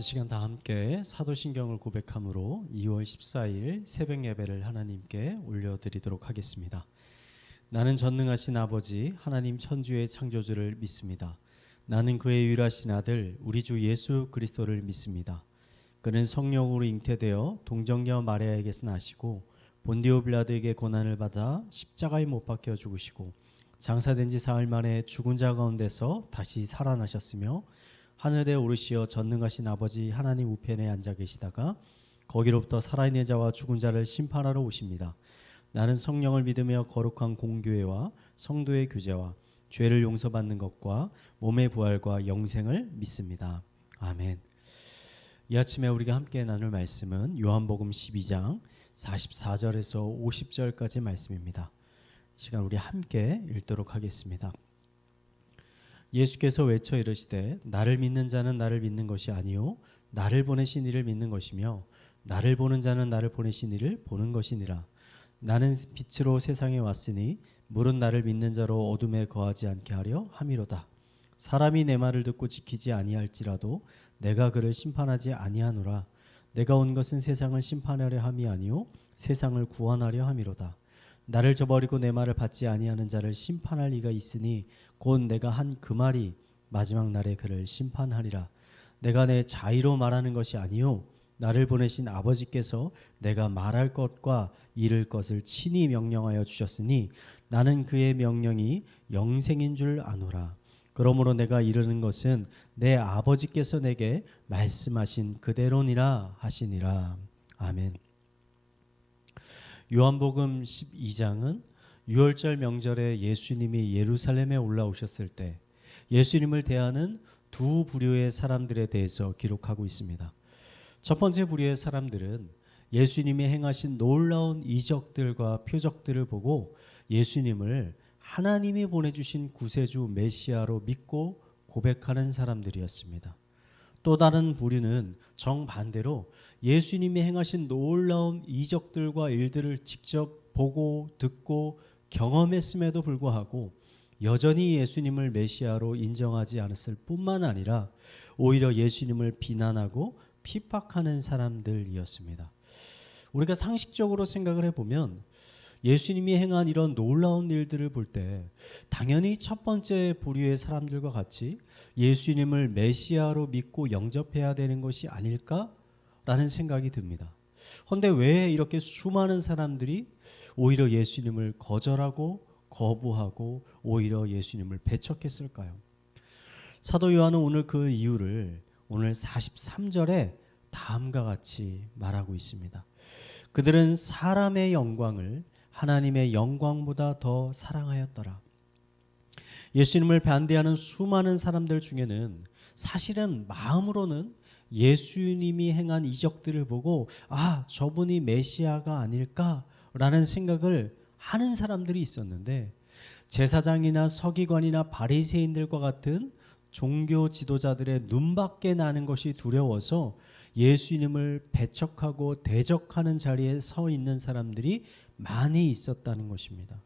이 시간 다 함께 사도신경을 고백함으로 2월 14일 새벽 예배를 하나님께 올려드리도록 하겠습니다. 나는 전능하신 아버지 하나님 천주의 창조주를 믿습니다. 나는 그의 유일하신 아들 우리 주 예수 그리스도를 믿습니다. 그는 성령으로 잉태되어 동정녀 마리아에게서 나시고 본디오 빌라도에게 고난을 받아 십자가에 못 박혀 죽으시고 장사된 지 사흘 만에 죽은 자 가운데서 다시 살아나셨으며 하늘에 오르시어 전능하신 아버지 하나님 우편에 앉아 계시다가 거기로부터 살아있는 자와 죽은 자를 심판하러 오십니다. 나는 성령을 믿으며 거룩한 공교회와 성도의 교제와 죄를 용서받는 것과 몸의 부활과 영생을 믿습니다. 아멘. 이 아침에 우리가 함께 나눌 말씀은 요한복음 12장 44절에서 50절까지 말씀입니다. 이 시간 우리 함께 읽도록 하겠습니다. 예수께서 외쳐 이르시되 나를 믿는 자는 나를 믿는 것이 아니요 나를 보내신 이를 믿는 것이며 나를 보는 자는 나를 보내신 이를 보는 것이니라. 나는 빛으로 세상에 왔으니 물은 나를 믿는 자로 어둠에 거하지 않게 하려 함이로다. 사람이 내 말을 듣고 지키지 아니할지라도 내가 그를 심판하지 아니하노라. 내가 온 것은 세상을 심판하려 함이 아니요 세상을 구원하려 함이로다. 나를 저버리고 내 말을 받지 아니하는 자를 심판할 이가 있으니 곧 내가 한 그 말이 마지막 날에 그를 심판하리라. 내가 내 자의로 말하는 것이 아니요 나를 보내신 아버지께서 내가 말할 것과 이를 것을 친히 명령하여 주셨으니 나는 그의 명령이 영생인 줄 아노라. 그러므로 내가 이르는 것은 내 아버지께서 내게 말씀하신 그대로니라 하시니라. 아멘. 요한복음 12장은 유월절 명절에 예수님이 예루살렘에 올라오셨을 때 예수님을 대하는 두 부류의 사람들에 대해서 기록하고 있습니다. 첫 번째 부류의 사람들은 예수님이 행하신 놀라운 이적들과 표적들을 보고 예수님을 하나님이 보내주신 구세주 메시아로 믿고 고백하는 사람들이었습니다. 또 다른 부류는 정반대로 예수님이 행하신 놀라운 이적들과 일들을 직접 보고 듣고 경험했음에도 불구하고 여전히 예수님을 메시아로 인정하지 않았을 뿐만 아니라 오히려 예수님을 비난하고 핍박하는 사람들이었습니다. 우리가 상식적으로 생각을 해보면 예수님이 행한 이런 놀라운 일들을 볼 때 당연히 첫 번째 부류의 사람들과 같이 예수님을 메시아로 믿고 영접해야 되는 것이 아닐까라는 생각이 듭니다. 그런데 왜 이렇게 수많은 사람들이 오히려 예수님을 거절하고 거부하고 오히려 예수님을 배척했을까요? 사도 요한은 오늘 그 이유를 오늘 43절에 다음과 같이 말하고 있습니다. 그들은 사람의 영광을 하나님의 영광보다 더 사랑하였더라. 예수님을 반대하는 수많은 사람들 중에는 사실은 마음으로는 예수님이 행한 이적들을 보고 저분이 메시아가 아닐까라는 생각을 하는 사람들이 있었는데 제사장이나 서기관이나 바리새인들과 같은 종교 지도자들의 눈밖에 나는 것이 두려워서 예수님을 배척하고 대적하는 자리에 서 있는 사람들이 많이 있었다는 것입니다.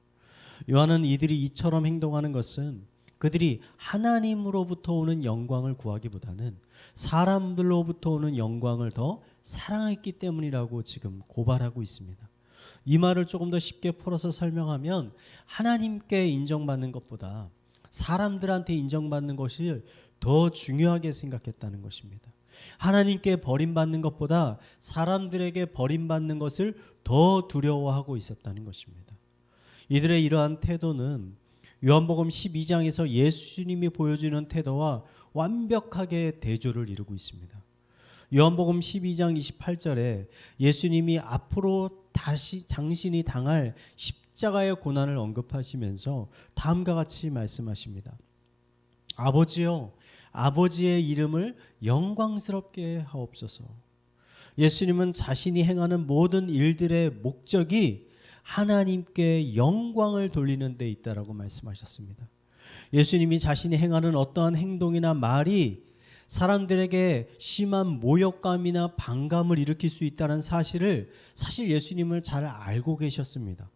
요한은 이들이 이처럼 행동하는 것은 그들이 하나님으로부터 오는 영광을 구하기보다는 사람들로부터 오는 영광을 더 사랑했기 때문이라고 지금 고발하고 있습니다. 이 말을 조금 더 쉽게 풀어서 설명하면 하나님께 인정받는 것보다 사람들한테 인정받는 것이 더 중요하게 생각했다는 것입니다. 하나님께 버림받는 것보다 사람들에게 버림받는 것을 더 두려워하고 있었다는 것입니다. 이들의 이러한 태도는 요한복음 12장에서 예수님이 보여주는 태도와 완벽하게 대조를 이루고 있습니다. 요한복음 12장 28절에 예수님이 앞으로 다시 당신이 당할 십자가의 고난을 언급하시면서 다음과 같이 말씀하십니다. 아버지여, 아버지의 이름을 영광스럽게 하옵소서. 예수님은 자신이 행하는 모든 일들의 목적이 하나님께 영광을 돌리는 데 있다라고 말씀하셨습니다. 예수님이 자신이 행하는 어떠한 행동이나 말이 사람들에게 심한 모욕감이나 반감을 일으킬 수 있다는 사실을 사실 예수님을 잘 알고 계셨습니다.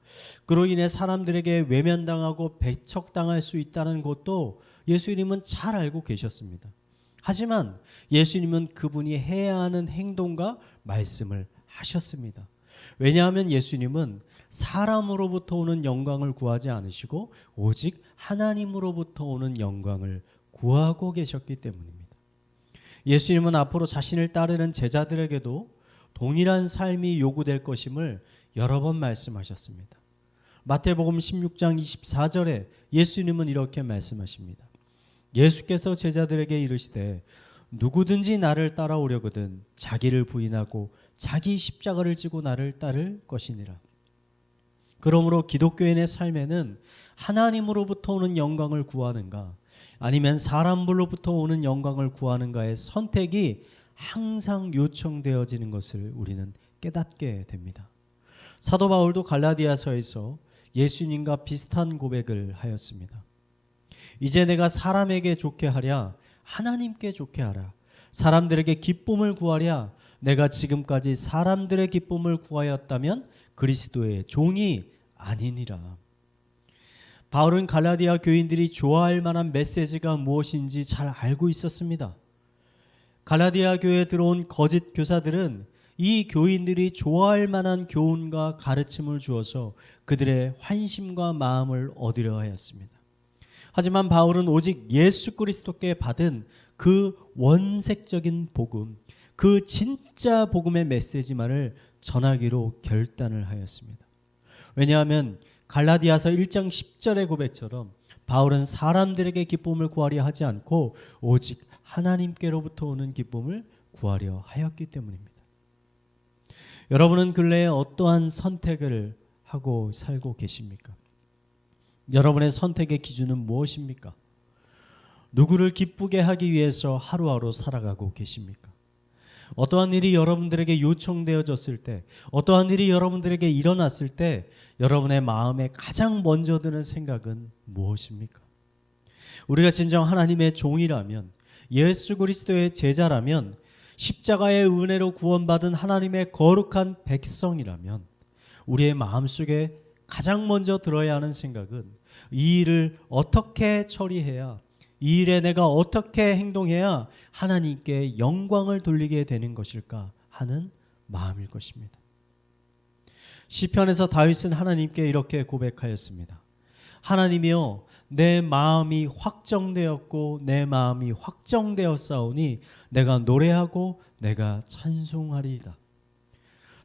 그로 인해 사람들에게 외면당하고 배척당할 수 있다는 것도 예수님은 잘 알고 계셨습니다. 하지만 예수님은 그분이 해야 하는 행동과 말씀을 하셨습니다. 왜냐하면 예수님은 사람으로부터 오는 영광을 구하지 않으시고 오직 하나님으로부터 오는 영광을 구하고 계셨기 때문입니다. 예수님은 앞으로 자신을 따르는 제자들에게도 동일한 삶이 요구될 것임을 여러 번 말씀하셨습니다. 마태복음 16장 24절에 예수님은 이렇게 말씀하십니다. 예수께서 제자들에게 이르시되 누구든지 나를 따라오려거든 자기를 부인하고 자기 십자가를 지고 나를 따를 것이니라. 그러므로 기독교인의 삶에는 하나님으로부터 오는 영광을 구하는가 아니면 사람으로부터 오는 영광을 구하는가의 선택이 항상 요청되어지는 것을 우리는 깨닫게 됩니다. 사도 바울도 갈라디아서에서 예수님과 비슷한 고백을 하였습니다. 이제 내가 사람에게 좋게 하랴 하나님께 좋게 하라. 사람들에게 기쁨을 구하랴 내가 지금까지 사람들의 기쁨을 구하였다면 그리스도의 종이 아니니라. 바울은 갈라디아 교인들이 좋아할 만한 메시지가 무엇인지 잘 알고 있었습니다. 갈라디아 교회에 들어온 거짓 교사들은 이 교인들이 좋아할 만한 교훈과 가르침을 주어서 그들의 환심과 마음을 얻으려 하였습니다. 하지만 바울은 오직 예수 그리스도께 받은 그 원색적인 복음, 그 진짜 복음의 메시지만을 전하기로 결단을 하였습니다. 왜냐하면 갈라디아서 1장 10절의 고백처럼 바울은 사람들에게 기쁨을 구하려 하지 않고 오직 하나님께로부터 오는 기쁨을 구하려 하였기 때문입니다. 여러분은 근래에 어떠한 선택을 하고 살고 계십니까? 여러분의 선택의 기준은 무엇입니까? 누구를 기쁘게 하기 위해서 하루하루 살아가고 계십니까? 어떠한 일이 여러분들에게 요청되어졌을 때, 어떠한 일이 여러분들에게 일어났을 때 여러분의 마음에 가장 먼저 드는 생각은 무엇입니까? 우리가 진정 하나님의 종이라면, 예수 그리스도의 제자라면, 십자가의 은혜로 구원받은 하나님의 거룩한 백성이라면 우리의 마음속에 가장 먼저 들어야 하는 생각은 이 일을 어떻게 처리해야, 이 일에 내가 어떻게 행동해야 하나님께 영광을 돌리게 되는 것일까 하는 마음일 것입니다. 시편에서 다윗은 하나님께 이렇게 고백하였습니다. 하나님이여 내 마음이 확정되었고 내 마음이 확정되었사오니 내가 노래하고 내가 찬송하리이다.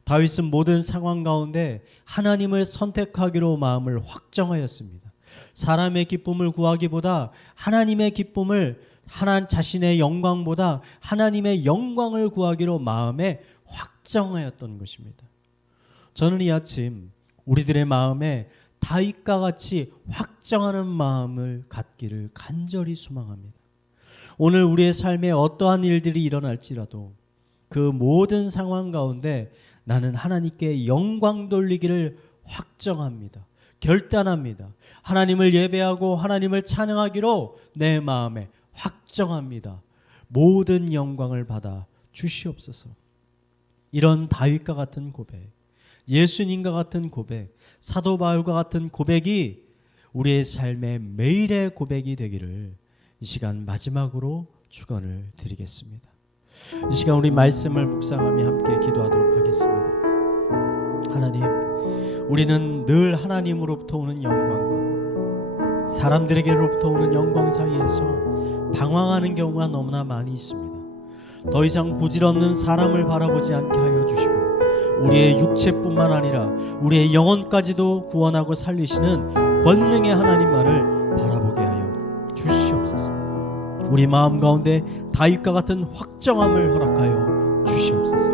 다윗은 모든 상황 가운데 하나님을 선택하기로 마음을 확정하였습니다. 사람의 기쁨을 구하기보다 하나님의 기쁨을, 하나님 자신의 영광보다 하나님의 영광을 구하기로 마음에 확정하였던 것입니다. 저는 이 아침 우리들의 마음에 다윗과 같이 확정하는 마음을 갖기를 간절히 소망합니다. 오늘 우리의 삶에 어떠한 일들이 일어날지라도 그 모든 상황 가운데 나는 하나님께 영광 돌리기를 확정합니다. 결단합니다. 하나님을 예배하고 하나님을 찬양하기로 내 마음에 확정합니다. 모든 영광을 받아 주시옵소서. 이런 다윗과 같은 고백, 예수님과 같은 고백, 사도 바울과 같은 고백이 우리의 삶의 매일의 고백이 되기를 이 시간 마지막으로 축원을 드리겠습니다. 이 시간 우리 말씀을 묵상하며 함께 기도하도록 하겠습니다. 하나님, 우리는 늘 하나님으로부터 오는 영광과 사람들에게로부터 오는 영광 사이에서 방황하는 경우가 너무나 많이 있습니다. 더 이상 부질없는 사람을 바라보지 않게 하여 주시고 우리의 육체뿐만 아니라 우리의 영혼까지도 구원하고 살리시는 권능의 하나님만을 바라보게 하여 주시옵소서. 우리 마음 가운데 다윗과 같은 확정함을 허락하여 주시옵소서.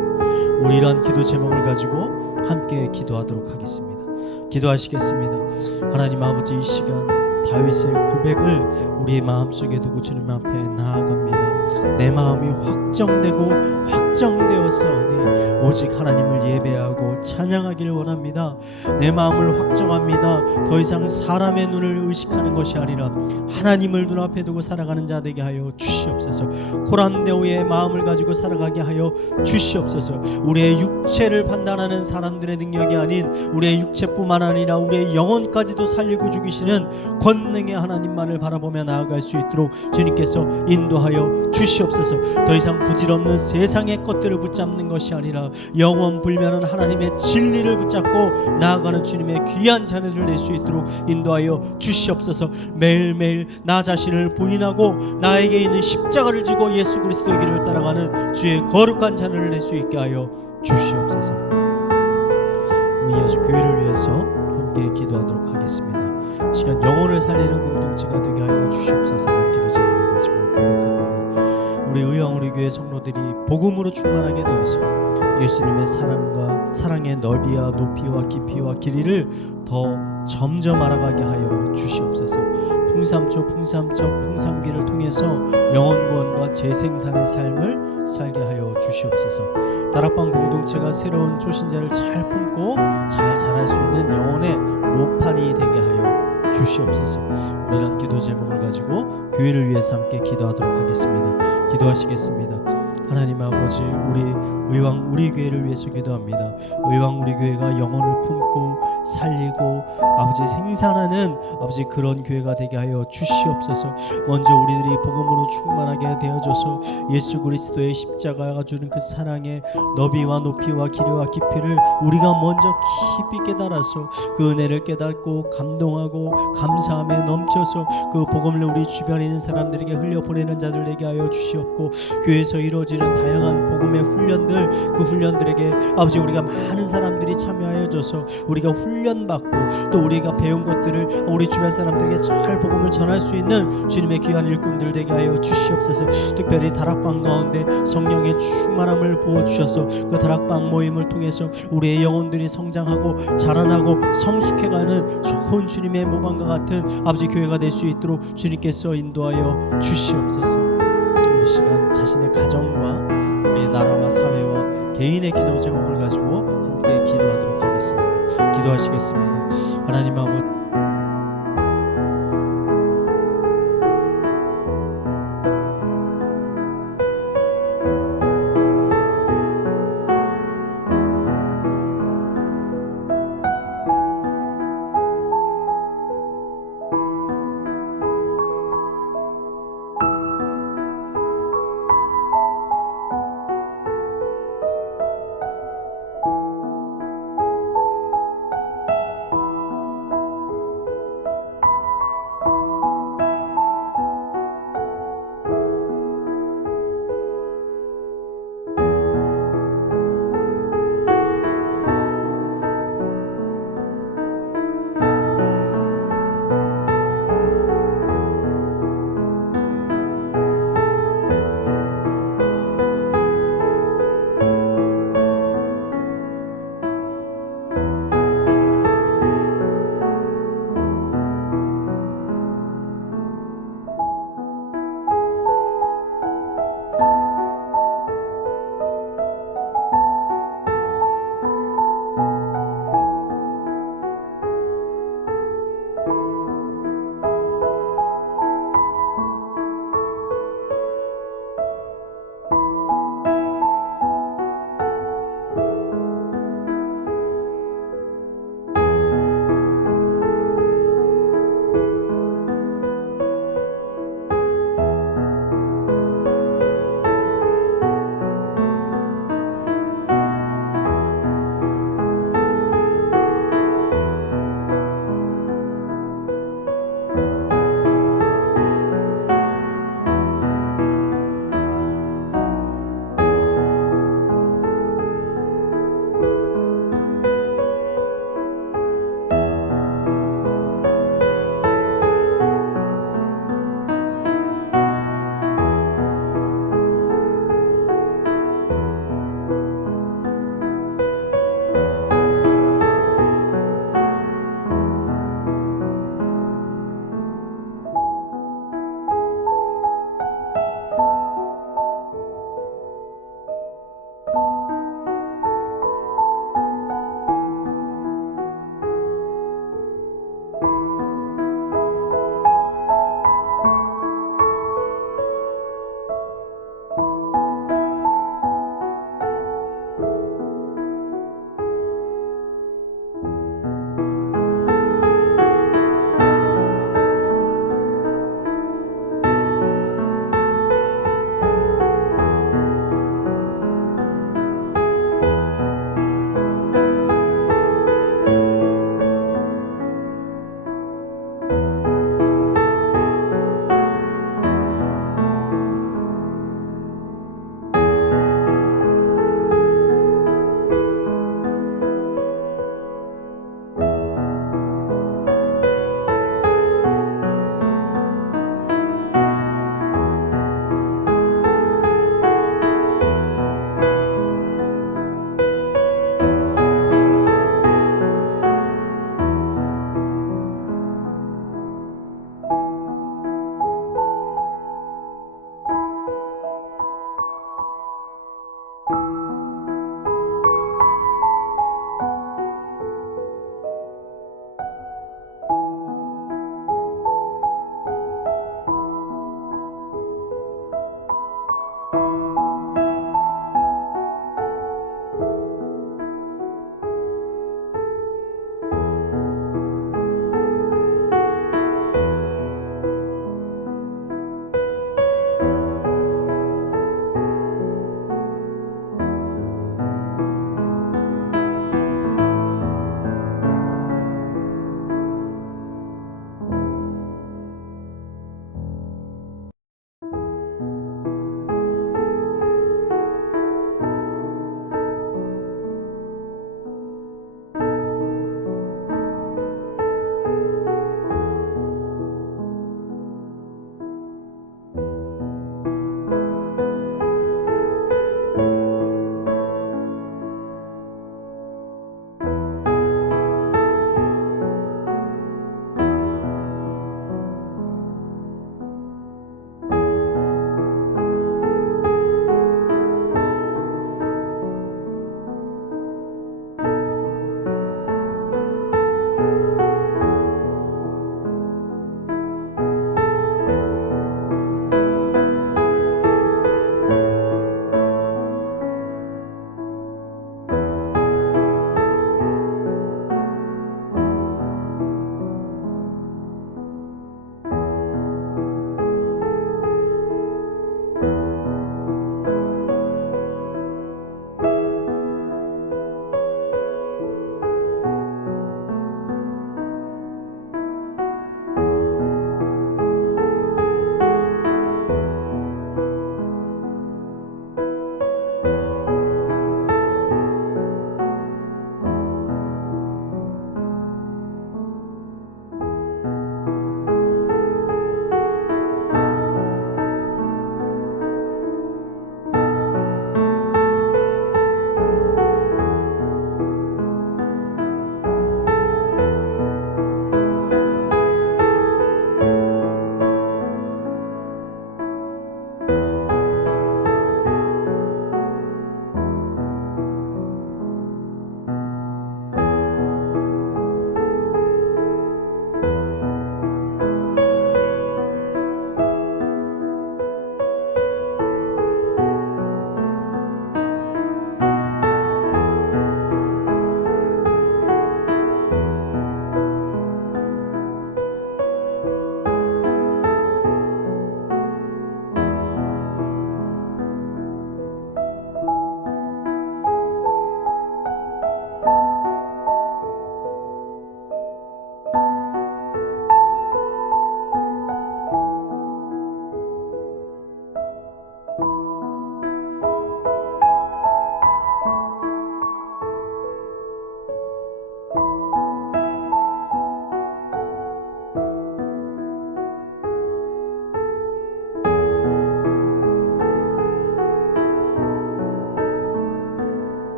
우리 이러한 기도 제목을 가지고 함께 기도하도록 하겠습니다. 기도하시겠습니다. 하나님 아버지, 이 시간 다윗의 고백을 우리의 마음속에 두고 주님 앞에 나아갑니다. 내 마음이 확정되고 확정되었사오니 오직 하나님을 예배하고 찬양하기를 원합니다. 내 마음을 확정합니다. 더 이상 사람의 눈을 의식하는 것이 아니라 하나님을 눈앞에 두고 살아가는 자 되게 하여 주시옵소서. 코란데오의 마음을 가지고 살아가게 하여 주시옵소서. 우리의 육체를 판단하는 사람들의 능력이 아닌 우리의 육체뿐만 아니라 우리의 영혼까지도 살리고 죽이시는 권능의 하나님만을 바라보며 나아갈 수 있도록 주님께서 인도하여 주시옵소서. 더 이상 부질없는 세상의 것들을 붙잡는 것이 아니라 영원 불면한 하나님의 진리를 붙잡고 나아가는 주님의 귀한 자녀들 될 수 있도록 인도하여 주시옵소서. 매일매일 나 자신을 부인하고 나에게 있는 십자가를 지고 예수 그리스도의 길을 따라가는 주의 거룩한 자녀를 될 수 있게 하여 주시옵소서. 우리 예수 교회를 위해서 함께 기도하도록 하겠습니다. 시간 영혼을 살리는 공동체가 되게 하여 주시옵소서. 기도 제목을 가지고 고백합니다. 우리 의왕 우리 교회 성도들이 복음으로 충만하게 되어서 예수님의 사랑의 넓이와 높이와 깊이와 길이를 더 점점 알아가게 하여 주시옵소서. 풍삼초 풍삼길을 통해서 영혼구원과 재생산의 삶을 살게 하여 주시옵소서. 다락방 공동체가 새로운 초신자를 잘 품고 잘 자랄 수 있는 영혼의 모판이 되게 하여 주시옵소서. 우리는 기도 제목을 가지고 교회를 위해서 함께 기도하도록 하겠습니다. 기도하시겠습니다. 하나님 아버지, 우리 의왕 우리 교회를 위해서 기도합니다. 의왕 우리 교회가 영혼을 품고 살리고 아버지 생산하는 아버지 그런 교회가 되게 하여 주시옵소서. 먼저 우리들이 복음으로 충만하게 되어져서 예수 그리스도의 십자가가 주는 그 사랑의 너비와 높이와 길이와 깊이를 우리가 먼저 깊이 깨달아서 그 은혜를 깨닫고 감동하고 감사함에 넘쳐서 그 복음을 우리 주변에 있는 사람들에게 흘려보내는 자들 되게 하여 주시옵고, 교회에서 이루어지는 다양한 복음의 훈련들, 그 훈련들에게 아버지 우리가 많은 사람들이 참여하여져서 우리가 훈련받고 또 우리가 배운 것들을 우리 주변 사람들에게 잘 복음을 전할 수 있는 주님의 귀한 일꾼들 되게 하여 주시옵소서. 특별히 다락방 가운데 성령의 충만함을 부어주셔서 그 다락방 모임을 통해서 우리의 영혼들이 성장하고 자라나고 성숙해가는 좋은 주님의 모방과 같은 아버지 교회가 될 수 있도록 주님께서 인도하여 주시옵소서. 우리 시간 자신의 가정과 우리의 나라와 사회와 개인의 기도 제목을 가지고 함께 기도하도록 하겠습니다. 기도하시겠습니다. 하나님 아버지,